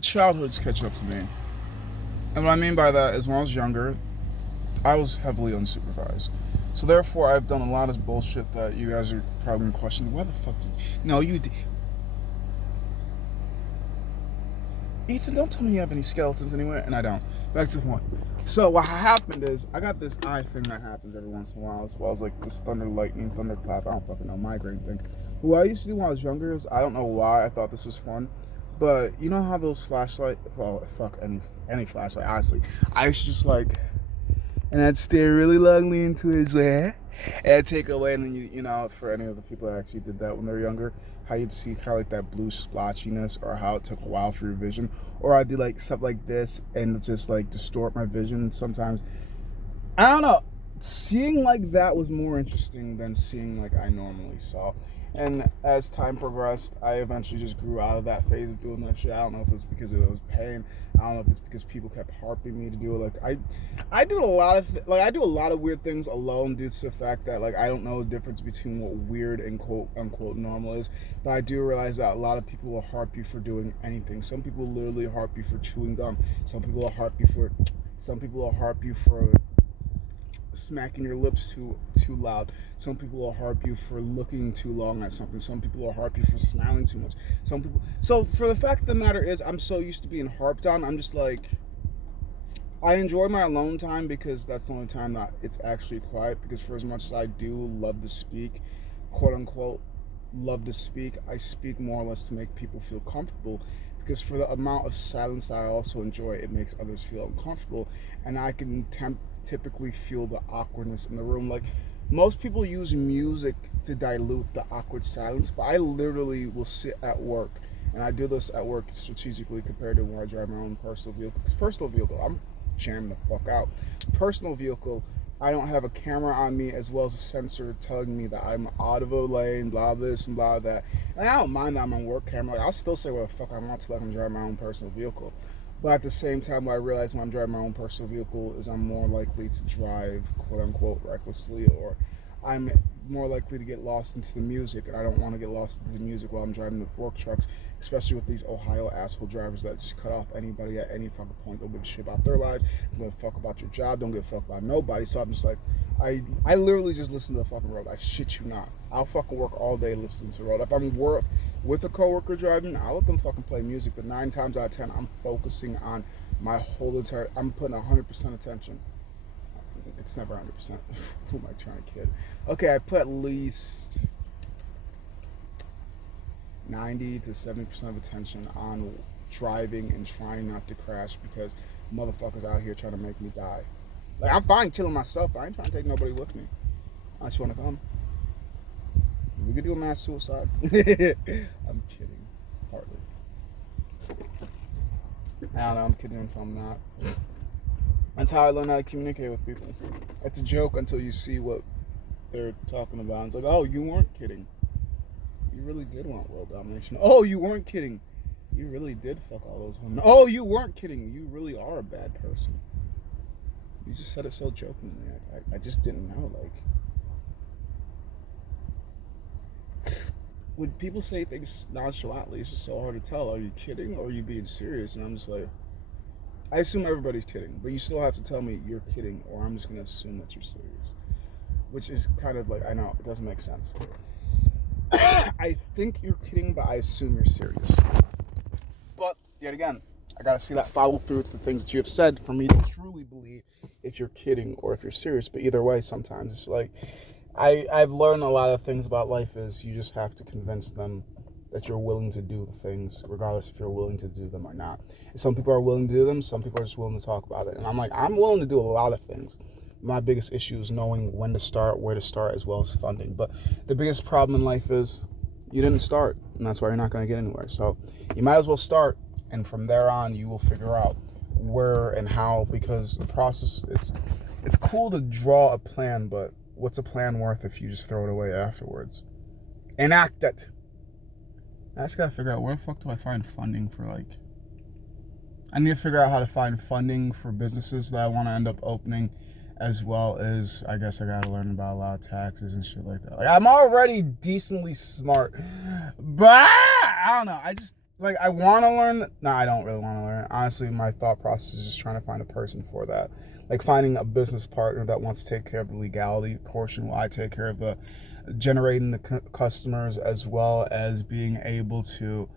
Childhood's catch up to me. And what I mean by that is when I was younger, I was heavily unsupervised. So therefore, I've done a lot of bullshit that you guys are probably questioning. Why the fuck did you... No, you did... Ethan, don't tell me you have any skeletons anywhere, and I don't. Back to the point. So what happened is, I got this eye thing that happens every once in a while, as well as like this thunder, lightning, thunderclap, I don't fucking know, migraine thing. What I used to do when I was younger is, I don't know why I thought this was fun, but you know how those flashlight, well, fuck any flashlight, honestly. I used to just like, and I'd stare really longly into it, like, and I'd take away, and then you know, for any of the people that actually did that when they were younger, how you'd see kind of like that blue splotchiness, or how it took a while for your vision, or I'd do like stuff like this and just like distort my vision sometimes. I don't know. Seeing like that was more interesting than seeing like I normally saw. And as time progressed, I eventually just grew out of that phase of doing that shit. I don't know if it's because it was pain. I don't know if it's because people kept harping me to do it. Like I did a lot of I do a lot of weird things alone due to the fact that like I don't know the difference between what weird and quote unquote normal is. But I do realize that a lot of people will harp you for doing anything. Some people literally harp you for chewing gum. Some people will harp you for smacking your lips too loud. Some people will harp you for looking too long at something. Some people will harp you for smiling too much. Some people. So for the fact of the matter is, I'm so used to being harped on. I'm just like, I enjoy my alone time because that's the only time that it's actually quiet. Because for as much as I do love to speak, quote unquote, love to speak, I speak more or less to make people feel comfortable. Because for the amount of silence that I also enjoy, it makes others feel uncomfortable, and I can typically feel the awkwardness in the room. Like most people use music to dilute the awkward silence, but I literally will sit at work, and I do this at work strategically compared to when I drive my own personal vehicle. Because personal vehicle, I'm jamming the fuck out. Personal vehicle, I don't have a camera on me as well as a sensor telling me that I'm out of a lane, blah this and blah that. And I don't mind that I'm on work camera. Like, I'll still say what the fuck I want to, like I'm driving my own personal vehicle. But at the same time, what I realize when I'm driving my own personal vehicle is I'm more likely to drive, quote unquote, recklessly, or I'm more likely to get lost into the music, and I don't want to get lost into the music while I'm driving the work trucks, especially with these Ohio asshole drivers that just cut off anybody at any fucking point. Don't give a shit about their lives, don't give a fuck about your job, don't give a fuck about nobody. So I'm just like, I literally just listen to the fucking road. I shit you not. I'll fucking work all day listening to the road. If I'm with a coworker driving, I'll let them fucking play music, but 9 times out of 10, I'm focusing on my whole entire, I'm putting 100% attention. It's never 100%. Who am I trying to kid? Okay, I put at least 90 to 70% of attention on driving and trying not to crash because motherfuckers out here trying to make me die. Like, I'm fine killing myself, but I ain't trying to take nobody with me. Unless you want to come. We could do a mass suicide. I'm kidding. Hardly. I don't know, I'm kidding until I'm not. That's how I learn how to communicate with people. It's a joke until you see what they're talking about. It's like, oh, you weren't kidding. You really did want world domination. Oh, you weren't kidding. You really did fuck all those women. Oh, you weren't kidding. You really are a bad person. You just said it so jokingly. I just didn't know. Like, when people say things nonchalantly, it's just so hard to tell. Are you kidding or are you being serious? And I'm just like, I assume everybody's kidding, but you still have to tell me you're kidding, or I'm just going to assume that you're serious. Which is kind of like, I know, it doesn't make sense. I think you're kidding, but I assume you're serious. But, yet again, I got to see that follow through to the things that you have said for me to truly believe if you're kidding or if you're serious. But either way, sometimes it's like, I've learned a lot of things about life is you just have to convince them that you're willing to do the things, regardless if you're willing to do them or not. Some people are willing to do them, some people are just willing to talk about it. And I'm like, I'm willing to do a lot of things. My biggest issue is knowing when to start, where to start, as well as funding. But the biggest problem in life is you didn't start, and that's why you're not going to get anywhere. So you might as well start, and from there on, you will figure out where and how, because the process, it's cool to draw a plan, but what's a plan worth if you just throw it away afterwards? Enact it. I just gotta figure out where the fuck do I find funding for, like, I need to figure out how to find funding for businesses that I want to end up opening, as well as I guess I gotta learn about a lot of taxes and shit like that. Like, I'm already decently smart, but I don't know. like, I want to learn. No, I don't really want to learn. Honestly, my thought process is just trying to find a person for that. Like finding a business partner that wants to take care of the legality portion while I take care of the generating the customers, as well as being able to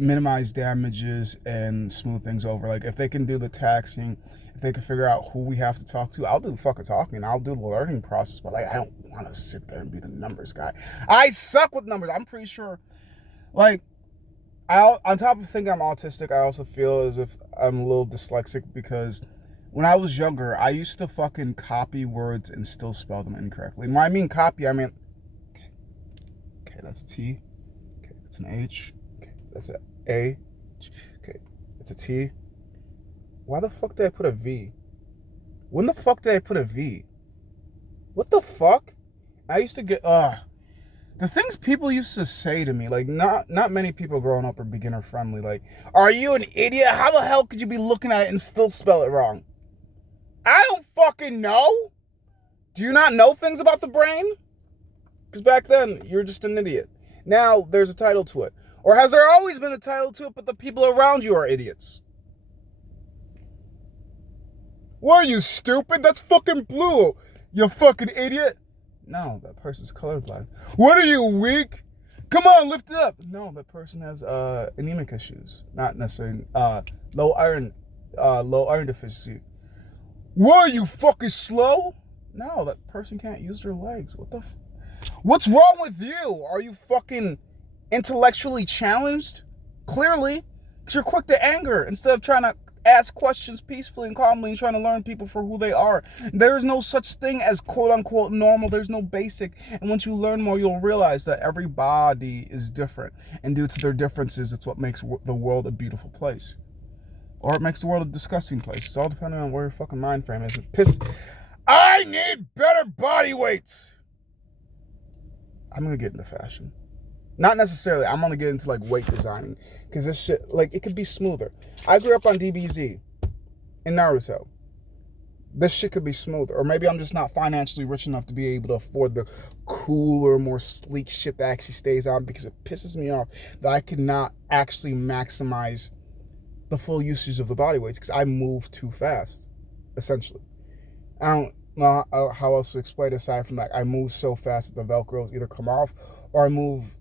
minimize damages and smooth things over. Like if they can do the taxing, if they can figure out who we have to talk to, I'll do the fucking talking. I'll do the learning process. But like, I don't want to sit there and be the numbers guy. I suck with numbers. I'm pretty sure. Like, on top of thinking I'm autistic, I also feel as if I'm a little dyslexic because when I was younger, I used to fucking copy words and still spell them incorrectly. And when I mean copy, I mean, okay, that's a T. Okay, that's an H. Okay, that's an A. Okay, that's a T. Why the fuck did I put a V? When the fuck did I put a V? What the fuck? I used to get, the things people used to say to me, like not many people growing up are beginner friendly. Like, are you an idiot? How the hell could you be looking at it and still spell it wrong? I don't fucking know. Do you not know things about the brain? Because back then, you're just an idiot. Now, there's a title to it. Or has there always been a title to it, but the people around you are idiots? What are you, stupid? That's fucking blue. You fucking idiot. No, that person's colorblind. What are you, weak? Come on, lift it up. No, that person has anemic issues. Not necessarily low iron deficiency. What are you, fucking slow? No, that person can't use their legs. What the what's wrong with you? Are you fucking intellectually challenged? Clearly, because you're quick to anger instead of trying to ask questions peacefully and calmly and trying to learn people for who they are. There is no such thing as quote-unquote normal. There's no basic. And once you learn more, you'll realize that everybody is different. And due to their differences, it's what makes the world a beautiful place. Or it makes the world a disgusting place. It's all depending on where your fucking mind frame is. I need better body weights. I'm going to get into fashion. Not necessarily. I'm going to get into like weight designing. Because this shit, like, it could be smoother. I grew up on DBZ in Naruto. This shit could be smoother. Or maybe I'm just not financially rich enough to be able to afford the cooler, more sleek shit that actually stays on, because it pisses me off that I could not actually maximize the full usage of the body weights because I move too fast, essentially. I don't know how else to explain it aside from that. I move so fast that the Velcros either come off, or I move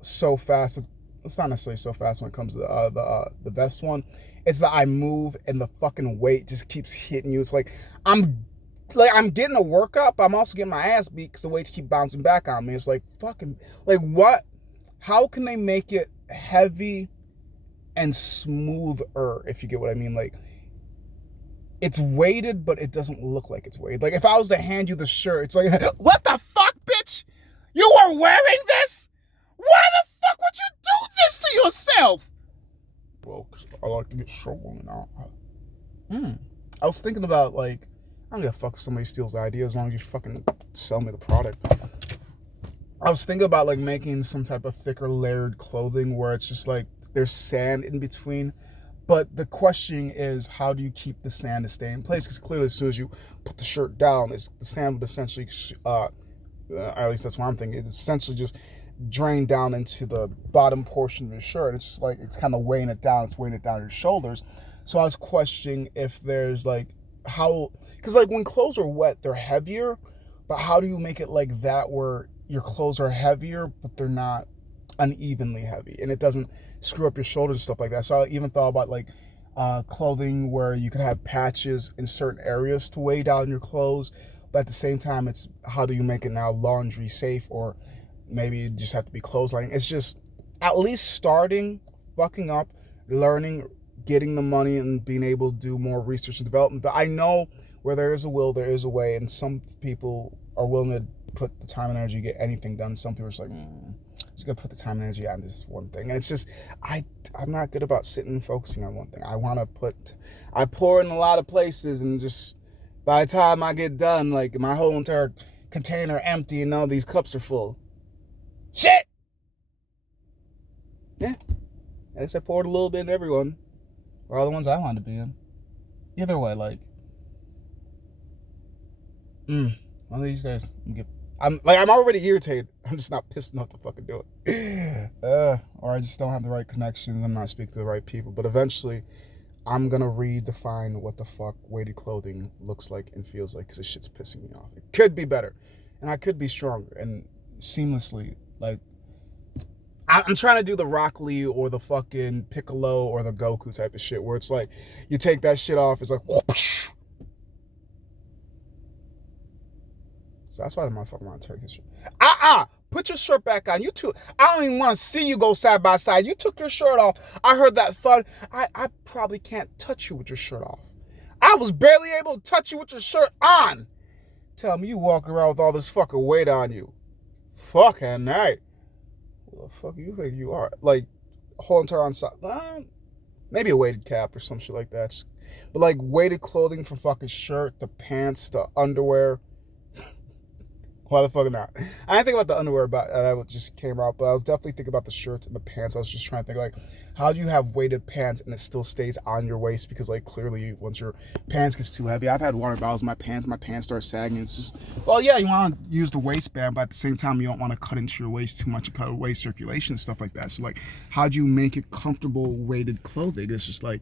so fast. It's not necessarily so fast when it comes to the vest one. It's that I move and the fucking weight just keeps hitting you. It's like I'm getting a workout, but I'm also getting my ass beat because the weights keep bouncing back on me. It's like fucking, like, what? How can they make it heavy and smoother, if you get what I mean? Like, it's weighted, but it doesn't look like it's weighted. Like, if I was to hand you the shirt, it's like, what the fuck, bitch? You are wearing this? Why the fuck would you do this to yourself? Well, because I like to get strong now. I was thinking about, like, I don't give a fuck if somebody steals the idea as long as you fucking sell me the product. I was thinking about, like, making some type of thicker layered clothing where it's just like there's sand in between. But the question is, how do you keep the sand to stay in place? Because clearly, as soon as you put the shirt down, the sand would essentially, at least that's what I'm thinking, it essentially just drain down into the bottom portion of your shirt. It's just like, it's kind of weighing it down. It's weighing it down your shoulders. So I was questioning if there's like, how, because like when clothes are wet, they're heavier. But how do you make it like that where your clothes are heavier, but they're not unevenly heavy, and it doesn't screw up your shoulders and stuff like that? So I even thought about like clothing where you could have patches in certain areas to weigh down your clothes, but at the same time, it's how do you make it now laundry safe, or maybe you just have to be clotheslining. It's just at least starting, fucking up, learning, getting the money, and being able to do more research and development. But I know where there is a will, there is a way, and some people are willing to put the time and energy to get anything done. Some people are just like, I'm just gonna put the time and energy on this one thing. And it's just, I'm not good about sitting and focusing on one thing. I pour in a lot of places, and just by the time I get done, like my whole entire container empty and all these cups are full. Shit! Yeah. I guess I poured a little bit in everyone. Or all the ones I wanted to be in. Either way, like, one of these days, I'm already irritated. I'm just not pissed enough to fucking do it. Or I just don't have the right connections. I'm not speaking to the right people. But eventually, I'm gonna redefine what the fuck weighted clothing looks like and feels like, because this shit's pissing me off. It could be better, and I could be stronger and seamlessly. Like, I'm trying to do the Rock Lee or the fucking Piccolo or the Goku type of shit, where it's like you take that shit off, it's like whoosh. So that's why the motherfucker want to take his shirt. Put your shirt back on. You two, I don't even want to see you go side by side. You took your shirt off. I heard that thud. I probably can't touch you with your shirt off. I was barely able to touch you with your shirt on. Tell me you walk around with all this fucking weight on you. Fucking night. What the fuck do you think you are? Like, whole entire on side. Maybe a weighted cap or some shit like that. But like weighted clothing from fucking shirt to pants to underwear. Why the fuck not? I didn't think about the underwear that just came out, but I was definitely thinking about the shirts and the pants. I was just trying to think, like, how do you have weighted pants and it still stays on your waist? Because, like, clearly once your pants gets too heavy, I've had water bottles in my pants start sagging. It's just, well, yeah, you want to use the waistband, but at the same time, you don't want to cut into your waist too much and cut away circulation and stuff like that. So, like, how do you make it comfortable weighted clothing? It's just like,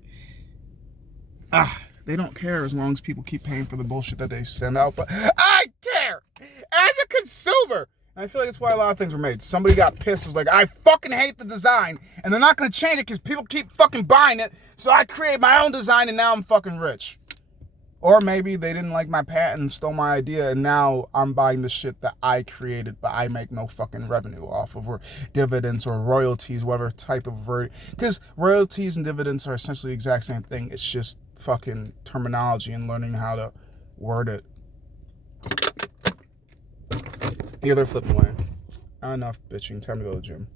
they don't care as long as people keep paying for the bullshit that they send out, but I care as a consumer. And I feel like that's why a lot of things were made. Somebody got pissed, was like, I fucking hate the design, and they're not going to change it because people keep fucking buying it, so I create my own design and now I'm fucking rich. Or maybe they didn't like my patent and stole my idea, and now I'm buying the shit that I created, but I make no fucking revenue off of, or dividends or royalties, whatever type of because royalties and dividends are essentially the exact same thing. It's just fucking terminology and learning how to word it. Yeah, they're flipping away. Enough bitching. Time to go to the gym.